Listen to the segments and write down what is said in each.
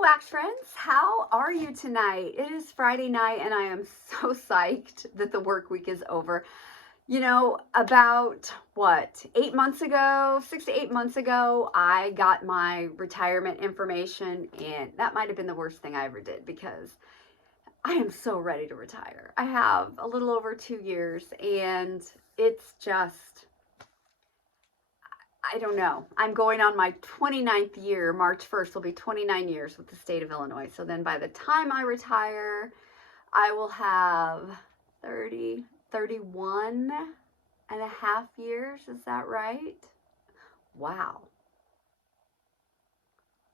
Wax friends, how are you tonight? It is Friday night and I am so psyched that the work week is over. You know, about what, 8 months ago, 6 to 8 months ago, I got my retirement information, and that might have been the worst thing I ever did because I am so ready to retire. I have a little over 2 years and it's just, I don't know. I'm going on my 29th year. March 1st will be 29 years with the state of Illinois. So then by the time I retire, I will have 30, 31 and a half years. Is that right? Wow.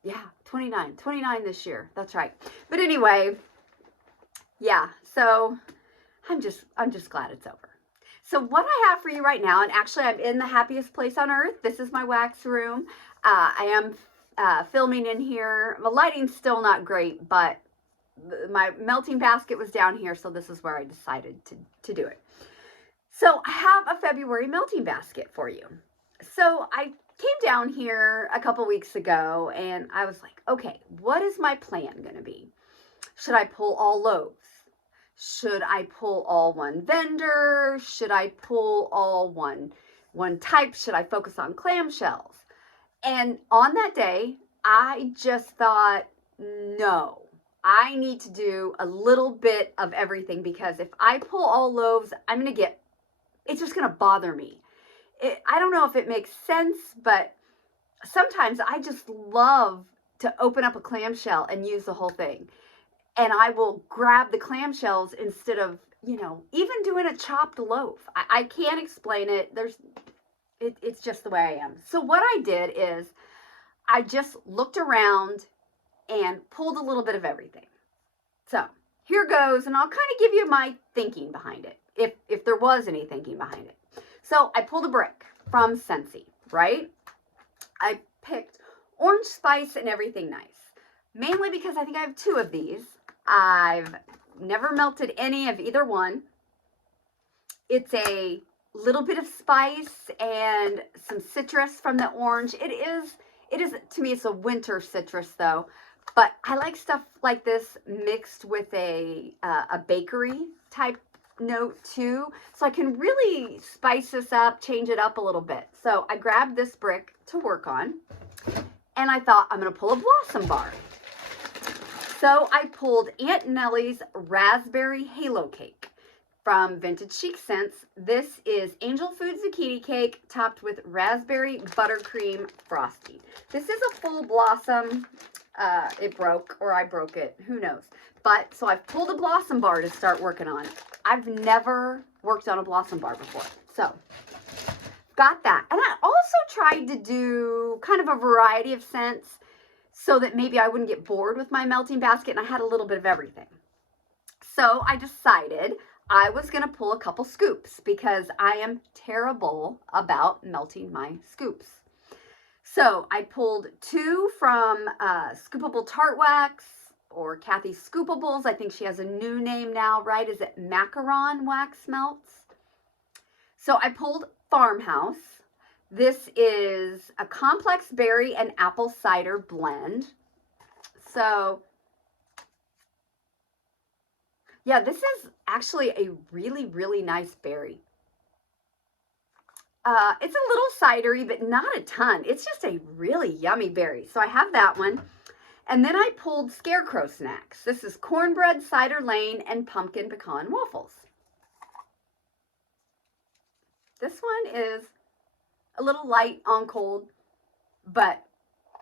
Yeah, 29 this year. That's right. But anyway, yeah. So I'm just glad it's over. So what I have for you right now, and actually I'm in the happiest place on earth. This is my wax room. I am filming in here. The lighting's still not great, but my melting basket was down here, so this is where I decided to do it. So I have a February melting basket for you. So I came down here a couple weeks ago, and I was like, okay, what is my plan going to be? Should I pull all loaves? Should I pull all one vendor? Should I pull all one type? Should I focus on clamshells? And on that day, I just thought, no, I need to do a little bit of everything, because if I pull all loaves, it's just going to bother me. I don't know if it makes sense, but sometimes I just love to open up a clamshell and use the whole thing. And I will grab the clamshells instead of, even doing a chopped loaf. I can't explain it. It's just the way I am. So what I did is I just looked around and pulled a little bit of everything. So here goes, and I'll kind of give you my thinking behind it, if there was any thinking behind it. So I pulled a brick from Scentsy, right? I picked orange spice and everything nice, mainly because I think I have two of these. I've never melted any of either one. It's a little bit of spice and some citrus from the orange. It is, to me, it's a winter citrus though. But I like stuff like this mixed with a bakery type note too. So I can really spice this up, change it up a little bit. So I grabbed this brick to work on, and I thought I'm going to pull a blossom bar. So I pulled Aunt Nellie's Raspberry Halo Cake from Vintage Chic Scents. This is angel food zucchini cake topped with raspberry buttercream frosting. This is a full blossom. It broke, or I broke it, who knows. But so I've pulled a blossom bar to start working on. I've never worked on a blossom bar before. So got that. And I also tried to do kind of a variety of scents so that maybe I wouldn't get bored with my melting basket, and I had a little bit of everything. So I decided I was going to pull a couple scoops because I am terrible about melting my scoops. So I pulled two from Scoopable Tart Wax, or Kathy's Scoopables. I think she has a new name now, right? Is it Macaron Wax Melts? So I pulled Farmhouse. This is a complex berry and apple cider blend. So yeah, this is actually a really, really nice berry. It's a little cidery, but not a ton. It's just a really yummy berry. So I have that one. And then I pulled Scarecrow Snacks. This is cornbread, cider lane, and pumpkin pecan waffles. This one is a little light on cold, but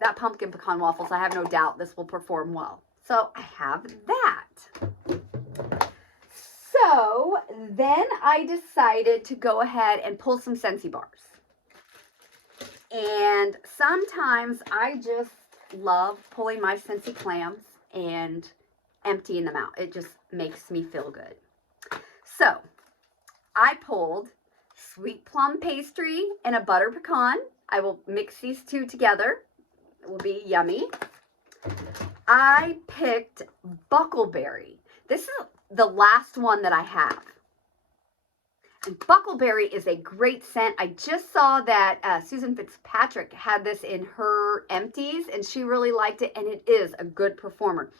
that pumpkin pecan waffles, I have no doubt this will perform well. So I have that. So then I decided to go ahead and pull some Scentsy bars. And sometimes I just love pulling my Scentsy clams and emptying them out. It just makes me feel good. So I pulled sweet plum pastry and a butter pecan. I will mix these two together. It will be yummy. I picked Buckleberry. This is the last one that I have. And Buckleberry is a great scent. I just saw that Susan Fitzpatrick had this in her empties, and she really liked it, and it is a good performer.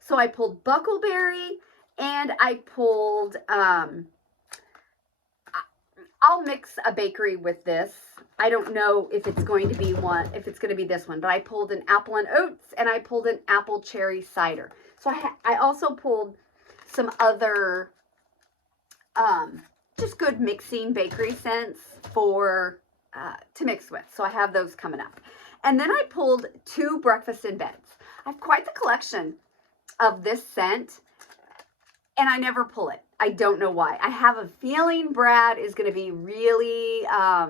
So I pulled Buckleberry, and I pulled, I'll mix a bakery with this. I don't know if it's going to be this one, but I pulled an apple and oats, and I pulled an apple cherry cider. So I also pulled some other, just good mixing bakery scents for to mix with. So I have those coming up. And then I pulled 2 breakfast in beds. I have quite the collection of this scent, and I never pull it. I don't know why. I have a feeling Brad is going to be really, I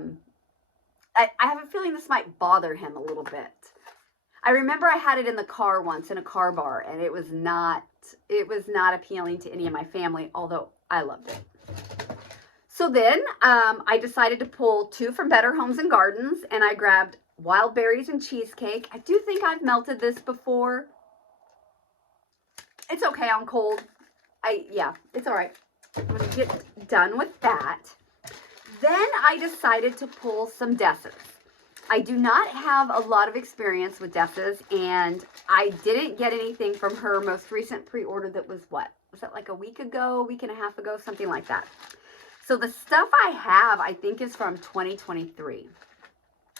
have a feeling this might bother him a little bit. I remember I had it in the car once in a car bar, and it was not appealing to any of my family, although I loved it. So then I decided to pull 2 from Better Homes and Gardens, and I grabbed Wild Berries and Cheesecake. I do think I've melted this before. It's okay on cold. Yeah, it's all right. I'm going to get done with that. Then I decided to pull some Dessers. I do not have a lot of experience with Dessers, and I didn't get anything from her most recent pre-order that was what? Was that like a week and a half ago, something like that. So the stuff I have, I think, is from 2023.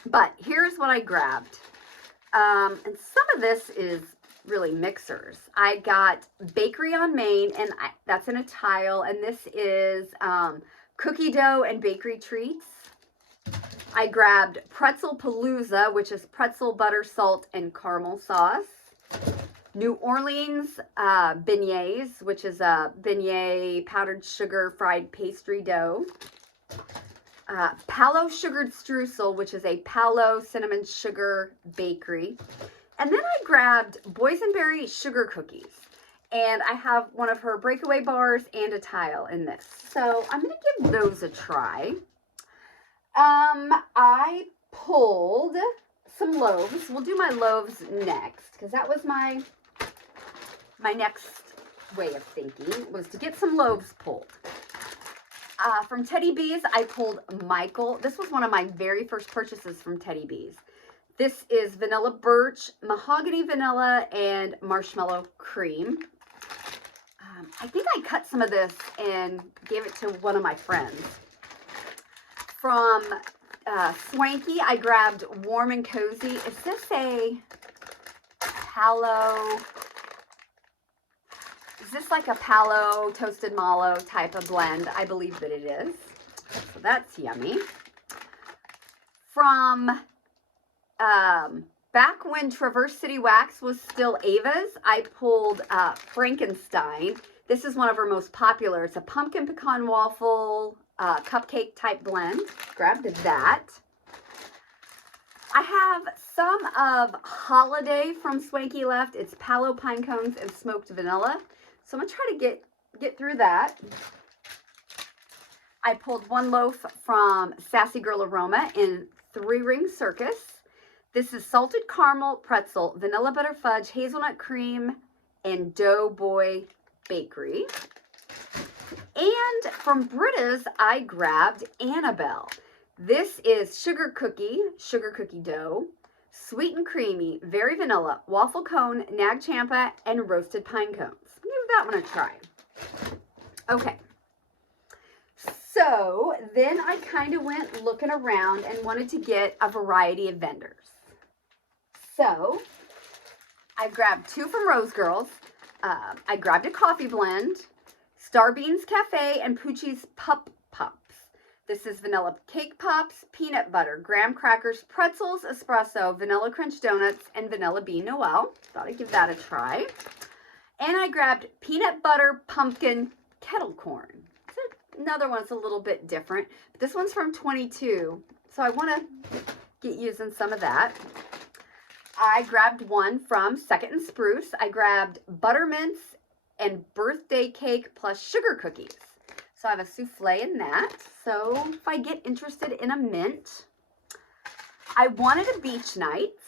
But here's what I grabbed. And some of this is really mixers. I got Bakery on Main, and that's in a tile. And this is cookie dough and bakery treats. I grabbed Pretzel Palooza, which is pretzel, butter, salt, and caramel sauce. New Orleans beignets, which is a beignet powdered sugar fried pastry dough. Palo sugared streusel, which is a Palo cinnamon sugar bakery. And then I grabbed boysenberry sugar cookies. And I have one of her breakaway bars and a tile in this. So I'm going to give those a try. I pulled some loaves. We'll do my loaves next, because that was my next way of thinking, was to get some loaves pulled. From Teddy Bees, I pulled Michael. This was one of my very first purchases from Teddy Bees. This is vanilla birch, mahogany vanilla, and marshmallow cream. I think I cut some of this and gave it to one of my friends. From Swanky, I grabbed Warm and Cozy. Is this a Palo? Is this like a Palo toasted mallow type of blend? I believe that it is. So that's yummy. From back when Traverse City Wax was still Ava's, I pulled Frankenstein. This is one of her most popular. It's a pumpkin pecan waffle cupcake type blend. Grabbed that. I have some of Holiday from Swanky left. It's Palo pine cones and smoked vanilla. So I'm going to try to get through that. I pulled 1 loaf from Sassy Girl Aroma in 3 Ring Circus. This is salted caramel pretzel, vanilla butter fudge, hazelnut cream, and Doughboy Bakery. And from Britta's, I grabbed Annabelle. This is sugar cookie dough, sweet and creamy, very vanilla, waffle cone, nag champa, and roasted pine cones. Give that one a try. Okay. So then I kind of went looking around and wanted to get a variety of vendors. So I grabbed 2 from Rose Girls. I grabbed a coffee blend, Starbeans Cafe, and Poochie's Pup Pups. This is vanilla cake pops, peanut butter, graham crackers, pretzels, espresso, vanilla crunch donuts, and vanilla bean Noel. Thought I'd give that a try. And I grabbed peanut butter pumpkin kettle corn. Another one's a little bit different, but this one's from 22, so I want to get using some of that. I grabbed one from Second and Spruce. I grabbed buttermints and birthday cake plus sugar cookies. So I have a souffle in that. So if I get interested in a mint, I wanted a beach nights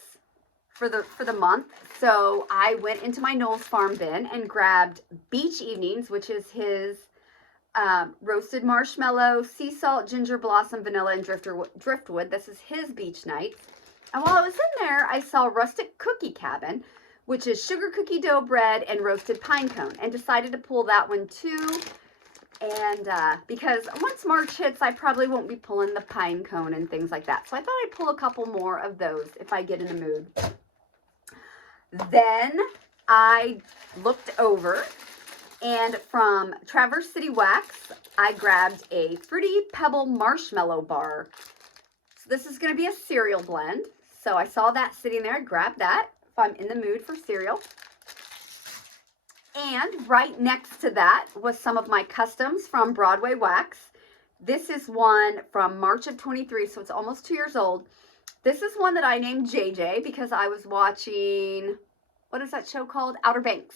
for the month. So I went into my Knowles Farm bin and grabbed Beach Evenings, which is his roasted marshmallow, sea salt, ginger blossom, vanilla, and driftwood. This is his beach night. And while I was in there, I saw Rustic Cookie Cabin, which is sugar cookie dough bread and roasted pine cone, and decided to pull that one too. And because once March hits, I probably won't be pulling the pine cone and things like that. So I thought I'd pull a couple more of those if I get in the mood. Then I looked over, and from Traverse City Wax, I grabbed a Fruity Pebble Marshmallow Bar. So this is going to be a cereal blend. So I saw that sitting there. I grabbed that if I'm in the mood for cereal. And right next to that was some of my customs from Broadway Wax. This is one from March of 23, so it's almost 2 years old. This is one that I named JJ because I was watching, what is that show called? Outer Banks.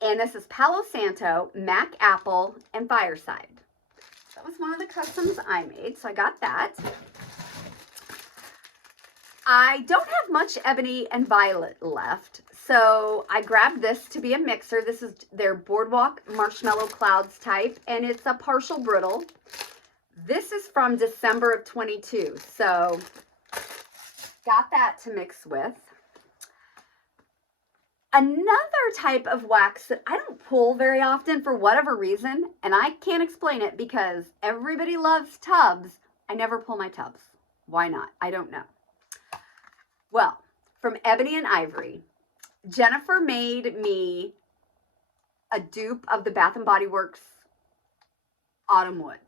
And this is Palo Santo, Mac Apple, and Fireside. That was one of the customs I made, so I got that. I don't have much Ebony and Violet left, so I grabbed this to be a mixer. This is their Boardwalk Marshmallow Clouds type, and it's a partial brittle. This is from December of 22, so got that to mix with. Another type of wax that I don't pull very often for whatever reason, and I can't explain it because everybody loves tubs. I never pull my tubs. Why not? I don't know. Well, from Ebony and Ivory, Jennifer made me a dupe of the Bath & Body Works Autumn Woods.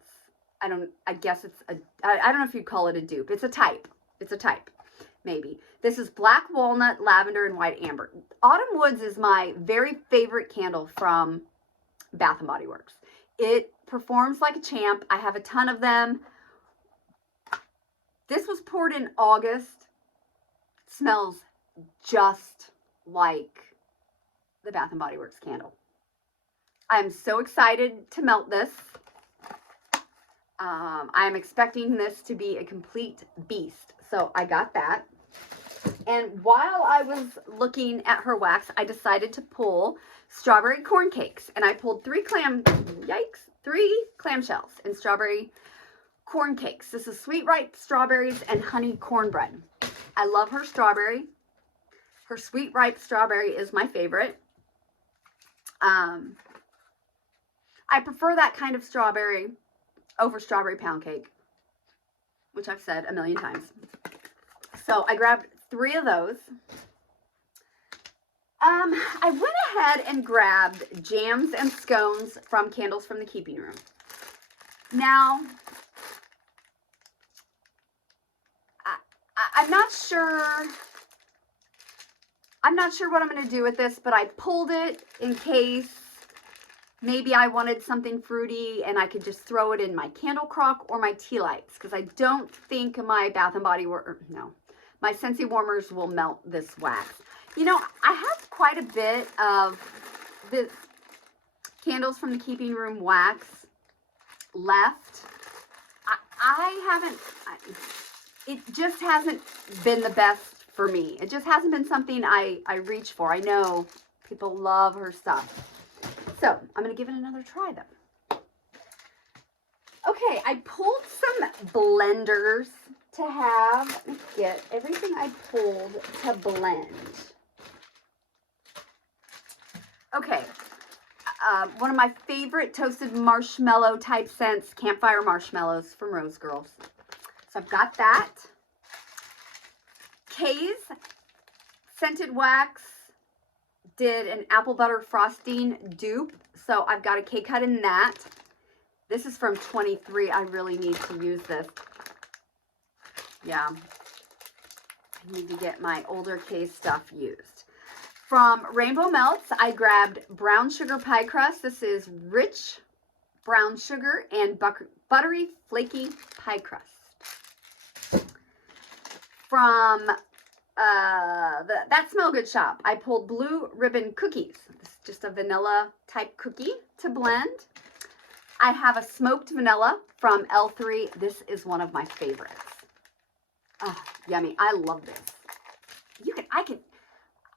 I don't know if you'd call it a dupe. It's a type. It's a type, maybe. This is black walnut, lavender, and white amber. Autumn Woods is my very favorite candle from Bath & Body Works. It performs like a champ. I have a ton of them. This was poured in August. It smells just like the Bath & Body Works candle. I'm so excited to melt this. I'm expecting this to be a complete beast. So I got that. And while I was looking at her wax, I decided to pull strawberry corn cakes. And I pulled three clamshells in strawberry corn cakes. This is sweet ripe strawberries and honey cornbread. I love her strawberry. Her sweet ripe strawberry is my favorite. I prefer that kind of strawberry over strawberry pound cake, which I've said a million times. So I grabbed 3 of those. I went ahead and grabbed jams and scones from Candles from the Keeping Room. Now, I'm not sure what I'm going to do with this, but I pulled it in case maybe I wanted something fruity and I could just throw it in my candle crock or my tea lights, because I don't think my Bath & Body Works, no, my Scentsy warmers will melt this wax. You know, I have quite a bit of the Candles from the Keeping Room wax left. It just hasn't been the best for me. It just hasn't been something I reach for. I know people love her stuff. So I'm going to give it another try though. Okay, I pulled some blenders to have. Let me get everything I pulled to blend. Okay, one of my favorite toasted marshmallow type scents, Campfire Marshmallows from Rose Girls. So I've got that. Kay's Scented Wax did an apple butter frosting dupe. So I've got a K-cut in that. This is from 23. I really need to use this. Yeah. I need to get my older K stuff used. From Rainbow Melts, I grabbed brown sugar pie crust. This is rich brown sugar and buttery flaky pie crust. From That Smell Good shop, I pulled Blue Ribbon Cookies. This is just a vanilla type cookie to blend. I have a smoked vanilla from L3. This is one of my favorites. Oh, yummy. I love this.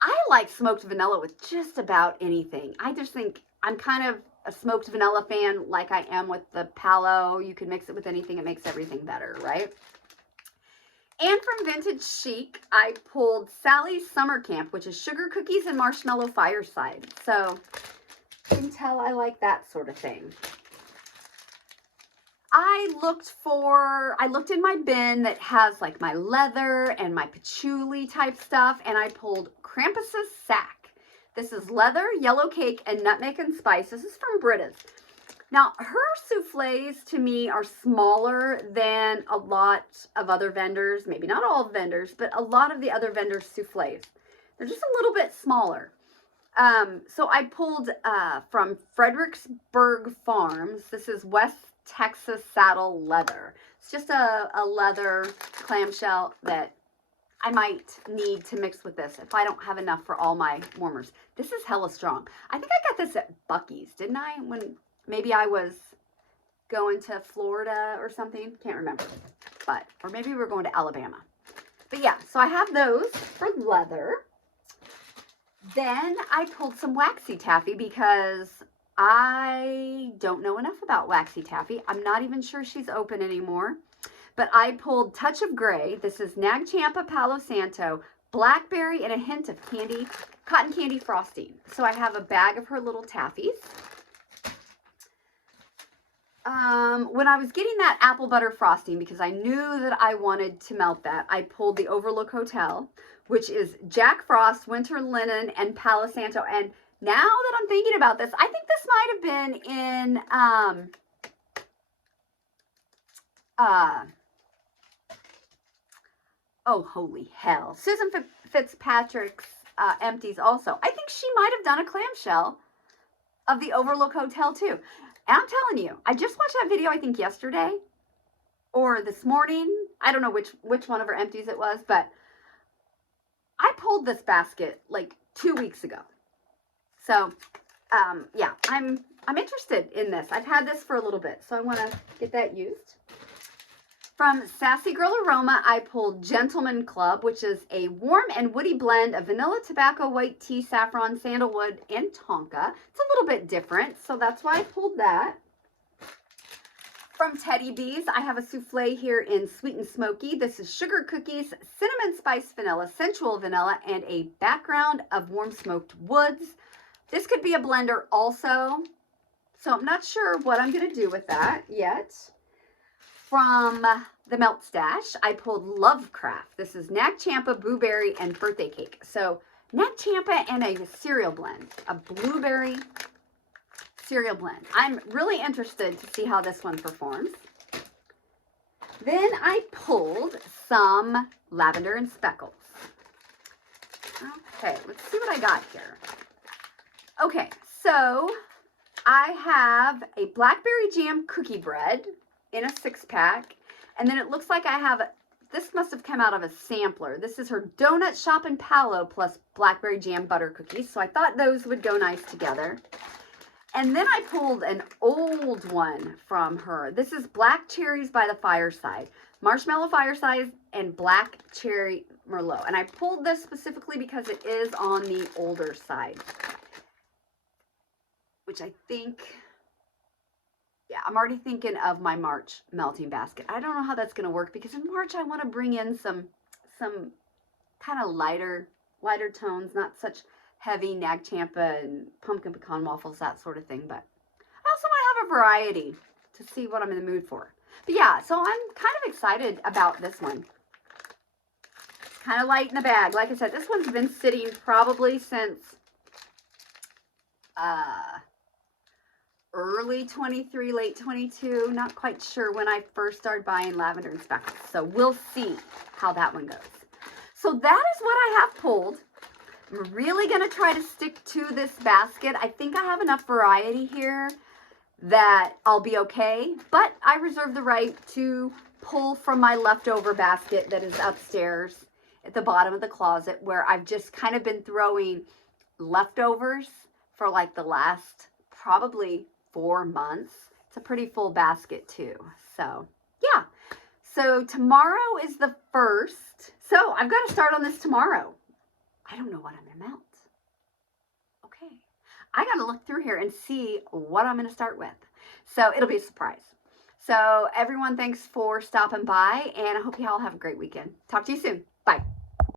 I like smoked vanilla with just about anything. I just think I'm kind of a smoked vanilla fan like I am with the Palo. You can mix it with anything. It makes everything better, right? And from Vintage Chic, I pulled Sally's Summer Camp, which is sugar cookies and marshmallow fireside. So you can tell I like that sort of thing. I looked in my bin that has like my leather and my patchouli type stuff, and I pulled Krampus's Sack. This is leather, yellow cake, and nutmeg and spice. This is from Britta's. Now, her souffles to me are smaller than a lot of other vendors, maybe not all vendors, but a lot of the other vendors' souffles. They're just a little bit smaller. So I pulled from Fredericksburg Farms. This is West Texas Saddle Leather. It's just a leather clamshell that I might need to mix with this if I don't have enough for all my warmers. This is hella strong. I think I got this at Buc-ee's, didn't I? When maybe I was going to Florida or something. Can't remember. But, or maybe we were going to Alabama. But yeah, so I have those for leather. Then I pulled some waxy taffy because I don't know enough about waxy taffy. I'm not even sure she's open anymore. But I pulled Touch of Gray. This is Nag Champa Palo Santo, blackberry, and a hint of candy, cotton candy frosting. So I have a bag of her little taffies. When I was getting that apple butter frosting, because I knew that I wanted to melt that, I pulled the Overlook Hotel, which is Jack Frost, Winter Linen, and Palo Santo. And now that I'm thinking about this, I think this might have been in, oh, holy hell. Susan Fitzpatrick's empties also. I think she might have done a clamshell of the Overlook Hotel too. And I'm telling you, I just watched that video, I think yesterday or this morning. I don't know which one of her empties it was, but I pulled this basket like 2 weeks ago. So, yeah, I'm interested in this. I've had this for a little bit, so I want to get that used. From Sassy Girl Aroma, I pulled Gentleman Club, which is a warm and woody blend of vanilla, tobacco, white tea, saffron, sandalwood, and tonka. It's a little bit different, so that's why I pulled that. From Teddy Bees, I have a souffle here in Sweet and Smoky. This is sugar cookies, cinnamon spice vanilla, sensual vanilla, and a background of warm smoked woods. This could be a blender also, so I'm not sure what I'm going to do with that yet. From the Melt Stash, I pulled Lovecraft. This is Nag Champa, blueberry, and birthday cake. So Nag Champa and a cereal blend, a blueberry cereal blend. I'm really interested to see how this one performs. Then I pulled some lavender and speckles. Okay, let's see what I got here. Okay, so I have a blackberry jam cookie bread in a 6-pack, and then it looks like I have, this must have come out of a sampler. This is her Donut Shop and Palo plus blackberry jam butter cookies, so I thought those would go nice together. And then I pulled an old one from her. This is Black Cherries by the Fireside, Marshmallow Fireside, and Black Cherry Merlot. And I pulled this specifically because it is on the older side, which I think, yeah, I'm already thinking of my March melting basket. I don't know how that's going to work because in March I want to bring in some kind of lighter tones, not such heavy Nag Champa and pumpkin pecan waffles, that sort of thing. But I also want to have a variety to see what I'm in the mood for. But yeah, so I'm kind of excited about this one. Kind of light in the bag. Like I said, this one's been sitting probably since early 23, late 22. Not quite sure when I first started buying lavender and speckles. So we'll see how that one goes. So that is what I have pulled. I'm really going to try to stick to this basket. I think I have enough variety here that I'll be okay. But I reserve the right to pull from my leftover basket that is upstairs at the bottom of the closet, where I've just kind of been throwing leftovers for like the last probably 4 months. It's a pretty full basket too. So yeah. So tomorrow is the 1st. So I've got to start on this tomorrow. I don't know what I'm going to melt. Okay. I got to look through here and see what I'm going to start with. So it'll be a surprise. So everyone, thanks for stopping by, and I hope you all have a great weekend. Talk to you soon. Bye.